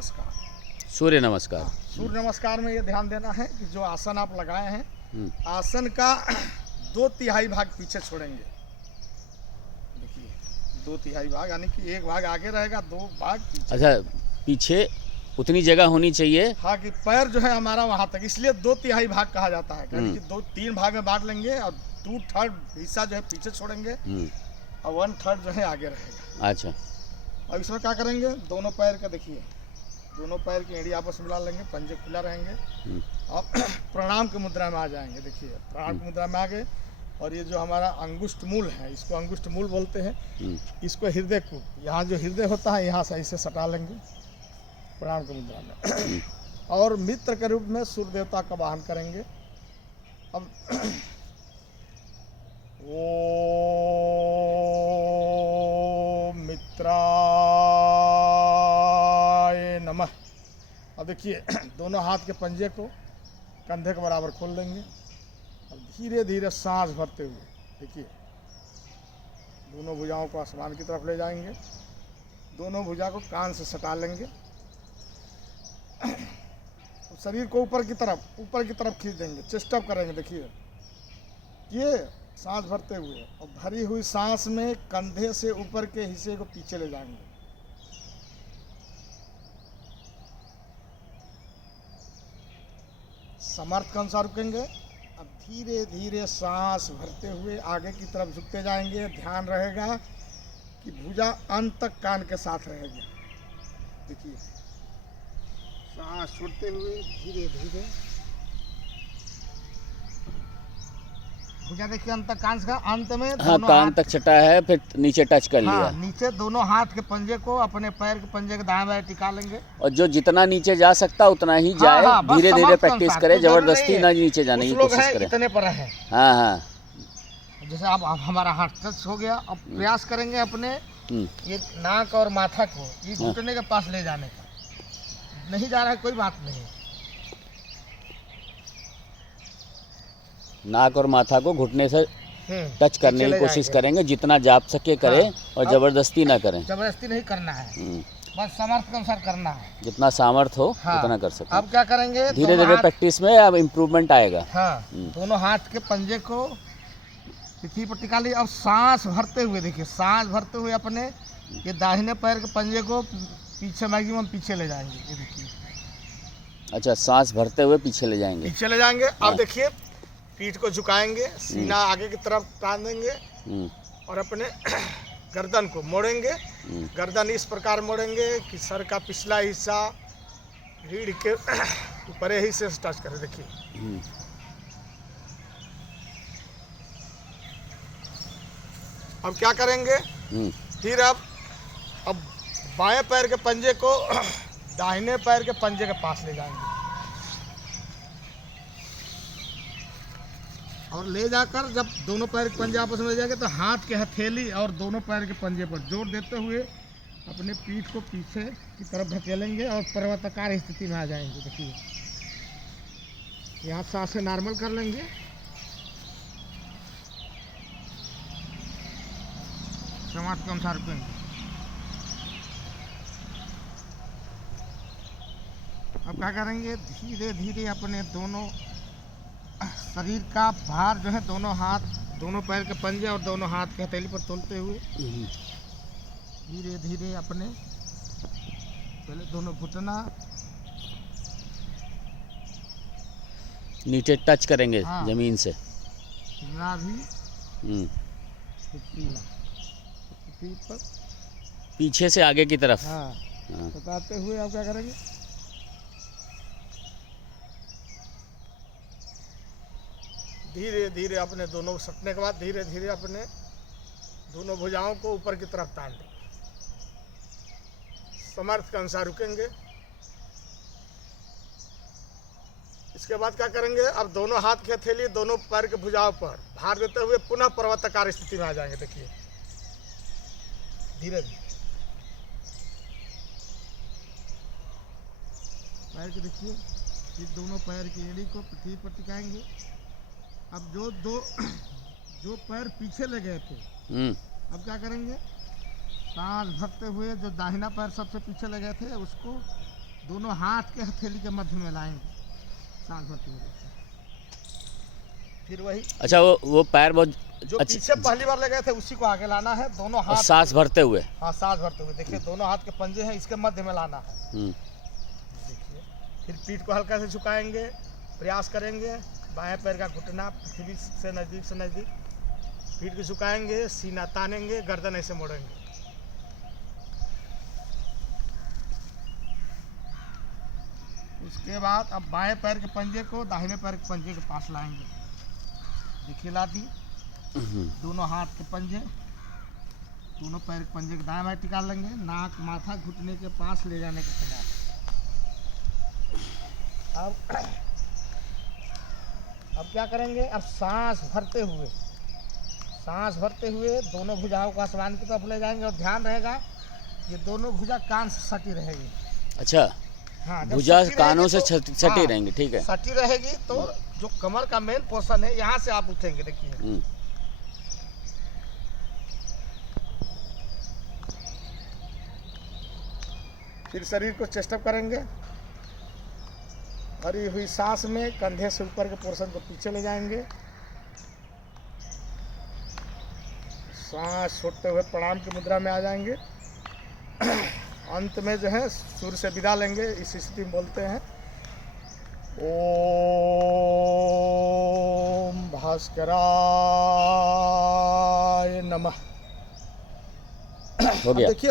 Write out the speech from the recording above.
नमस्कार। सूर्य नमस्कार। सूर्य नमस्कार में ये ध्यान देना है कि जो आसन आप लगाए हैं, आसन का 2/3 भाग पीछे छोड़ेंगे। देखिए 2/3 भाग, यानी कि एक भाग आगे रहेगा, 2 भाग पीछे। अच्छा, पीछे उतनी जगह होनी चाहिए। हाँ, कि पैर जो है हमारा वहाँ तक, इसलिए 2/3 भाग कहा जाता है। यानी कि 3 भाग में बांट लेंगे और 2/3 हिस्सा जो है पीछे छोड़ेंगे और 1/3 जो है आगे रहेगा। अच्छा, अब इसमें क्या करेंगे, दोनों पैर का देखिए, दोनों पैर की एड़ी आपस में मिला लेंगे, पंजे खुला रहेंगे और प्रणाम की मुद्रा में आ जाएंगे। देखिए प्रणाम की मुद्रा में आ गए और ये जो हमारा अंगुष्ठ मूल है, इसको अंगुष्ठ मूल बोलते हैं। इसको हृदय को, यहाँ जो हृदय होता है यहाँ से ऐसे सटा लेंगे प्रणाम की मुद्रा में और मित्र के रूप में सूर्य देवता का वाहन करेंगे। अब ओम मित्राय नमः। अब देखिए दोनों हाथ के पंजे को कंधे के बराबर खोल लेंगे और धीरे धीरे सांस भरते हुए देखिए दोनों भुजाओं को आसमान की तरफ ले जाएंगे। दोनों भुजा को कान से सटा लेंगे। शरीर को ऊपर की तरफ खींच देंगे, चेस्ट अप करेंगे। देखिए ये सांस भरते हुए और भरी हुई सांस में कंधे से ऊपर के हिस्से को पीछे ले जाएंगे। समर्थ के अनुसार रुकेंगे। अब धीरे धीरे सांस भरते हुए आगे की तरफ झुकते जाएंगे। ध्यान रहेगा कि भुजा अंत तक कान के साथ रहेगी। देखिए सांस छोड़ते हुए धीरे धीरे भुजा देखिए अंत तक, कान का अंत में हाँ, कान तक छटा है, फिर नीचे टच कर लिया। हाँ, नीचे दोनों हाथ के पंजे को अपने पैर के पंजे के दाएं बाएं टिका लेंगे और जो जितना नीचे जा सकता उतना ही जाए। धीरे धीरे प्रैक्टिस करे, जबरदस्ती ना नीचे जाने की कोशिश करे। इतने पर है। हाँ हाँ, जैसे अब हमारा हाथ टच हो गया। अब प्रयास करेंगे अपने ये नाक और माथा को ये घुटने के पास ले जाने का। नहीं जा रहा है कोई बात नहीं, नाक और माथा को घुटने से टच करने की कोशिश करेंगे, जितना जाप सके करें। और जबरदस्ती ना करें, जबरदस्ती नहीं करना है, बस सामर्थ्य के अनुसार करना है। जितना सामर्थ्य हो उतना कर सके। अब क्या करेंगे, धीरे धीरे प्रैक्टिस में अब इम्प्रूवमेंट आएगा। हाँ, दोनों हाथ के पंजे को पीठी पर टिका ली। अब सांस भरते हुए देखिए, सांस भरते हुए अपने ये दाहिने पैर के पंजे को पीछे, मैक्सिमम पीछे ले जाएंगे। ये देखिए, अच्छा, सांस भरते हुए पीछे ले जाएंगे। अब देखिए पीठ को झुकाएंगे, सीना आगे की तरफ टान देंगे और अपने गर्दन को मोड़ेंगे। गर्दन इस प्रकार मोड़ेंगे कि सर का पिछला हिस्सा रीढ़ के ऊपर ही से टच करे। देखिए अब क्या करेंगे, फिर अब बाएं पैर के पंजे को दाहिने पैर के पंजे के पास ले जाएंगे और ले जाकर जब दोनों पैर के पंजे आपस में ले जाएंगे तो हाथ के हथेली और दोनों पैर के पंजे पर जोर देते हुए अपने पीठ को पीछे की तरफ धकेलेंगे और पर्वताकार स्थिति में आ जाएंगे। देखिए यहाँ सांसें नॉर्मल कर लेंगे। समाज के अनुसार रुकेंगे। अब क्या करेंगे, धीरे धीरे अपने दोनों शरीर का भार जो है दोनों हाथ, दोनों पैर के पंजे और दोनों हाथ के हथेली पर तोलते हुए धीरे धीरे अपने पहले दोनों घुटना नीचे टच करेंगे। हाँ, जमीन से नाभि पर पीछे से आगे की तरफ। हाँ, बताते हुए अब क्या करेंगे, धीरे धीरे अपने दोनों सटने के बाद धीरे धीरे अपने दोनों भुजाओं को ऊपर की तरफ तान देंगे। समर्थ के अनुसार रुकेंगे। इसके बाद क्या करेंगे, अब दोनों हाथ की हथेली दोनों पैर के भुजाओं पर भार देते हुए पुनः पर्वताकार स्थिति में आ जाएंगे। देखिए धीरे धीरे पैर के देखिए, फिर दोनों पैर की एड़ी को पीठ पर टिकाएंगे। अब जो पैर पीछे ले गए थे, अब क्या करेंगे, सांस भरते हुए जो दाहिना पैर सबसे पीछे ले गए थे उसको दोनों हाथ के हथेली के मध्य में लाएंगे, सांस भरते हुए। फिर वही अच्छा, वो पैर बहुत जो पीछे पहली बार ले गए थे उसी को आगे लाना है, दोनों हाथ सांस भरते हुए। हाँ, सांस भरते हुए। देखिए दोनों हाथ के पंजे हैं, इसके मध्य में लाना है। देखिए फिर पीठ को हल्का से झुकाएंगे, प्रयास करेंगे, बाएं पैर का घुटना पृथ्वी से नज़दीक, पीठ को झुकाएंगे, सीना तानेंगे, गर्दन ऐसे मोड़ेंगे। उसके बाद अब बाएं पैर के पंजे को दाहिने पैर के पंजे के पास लाएंगे। देखिए ला दी, दोनों हाथ के पंजे, दोनों पैर के पंजे के दाएं बाएं टिका लेंगे, नाक माथा घुटने के पास ले जाने का प्रयास। अब क्या करेंगे, अब सांस भरते हुए दोनों भुजाओं को आसमान की तरफ ले जाएंगे और ध्यान रहेगा ये दोनों भुजा कान से सटी रहेगी। अच्छा, हाँ, भुजा कानों से सटी रहेंगी, ठीक है। सटी रहेगी तो जो कमर का मेन पोर्शन है यहाँ से आप उठेंगे। देखिए फिर शरीर को चेस्ट अप करेंगे, भरी हुई सांस में कंधे से ऊपर के पोर्शन को पीछे ले जाएंगे, सांस छोड़ते हुए प्रणाम की मुद्रा में आ जाएंगे। अंत में जो है सूर्य से विदा लेंगे, इस स्थिति में बोलते हैं ओम भास्कराय नमः। हो गया। देखिए